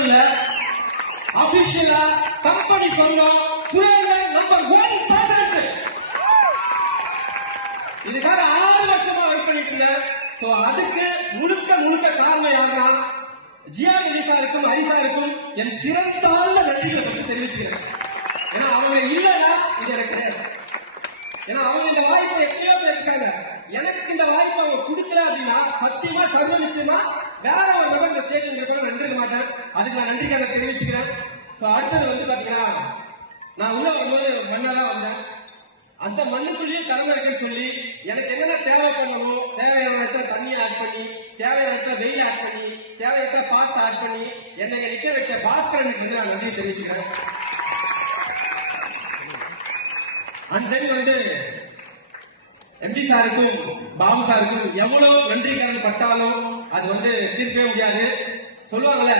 இல்ல, அபிஷியலா கம்பெனி சொன்னோம் சுரேந்தர் நம்பர் 1%. இதுக்காக 6 வருஷமா வெயிட் பண்ணிட்டு இருந்தேன். சோ அதுக்கு முழுக்க முழுக்க காரணம் யாருன்னா ஜியாநிதி சாருக்கும் ஹரிசாருக்கும் என் சிறந்தாழ்ந்த நன்றிகளை பற்றி தெரிவிச்சுக்கிறேன். ஏன்னா அவங்க இல்லைன்னா இது எனக்கு கிடையாது. ஏன்னா அவங்க இந்த வாய்ப்பை எப்படியோ இருக்காங்க. எனக்கு இந்த வாய்ப்பை அவங்க கொடுக்கல அப்படின்னா சத்தியமா சர்வ நிச்சயமா வேற ஒரு நபர் இந்த ஸ்டேஷன் இருக்க நன்றி மாட்டேன். அதுக்கு நான் நன்றிக்காக தெரிவிச்சுக்கிறேன். சோ அடுத்தது வந்து பாத்தீங்கன்னா நான் உள்ள வரும்போது மண்ணாதான் வந்தேன். அந்த மண்ணுக்குள்ளேயே திறமை இருக்குன்னு சொல்லி எனக்கு என்னென்ன தேவை பண்ணமோ தேவையான இடத்துல தண்ணியை ஆட் பண்ணி, தேவையான இடத்துல வெயில் ஆட் பண்ணி, தேவையான இடத்துல பாத்து ஆட் பண்ணி என்னை நிக்க வச்ச பாஸ்கரனுக்கு வந்து நான் நன்றி தெரிவிச்சுக்கிறேன். அண்ட் தென் வந்து எம்டி சாருக்கும் பாபு சாருக்கும் எவ்வளவு நன்றி கடன் பட்டாலும் அது வந்து தீர்க்கவே முடியாது. சொல்லுவாங்கல்ல,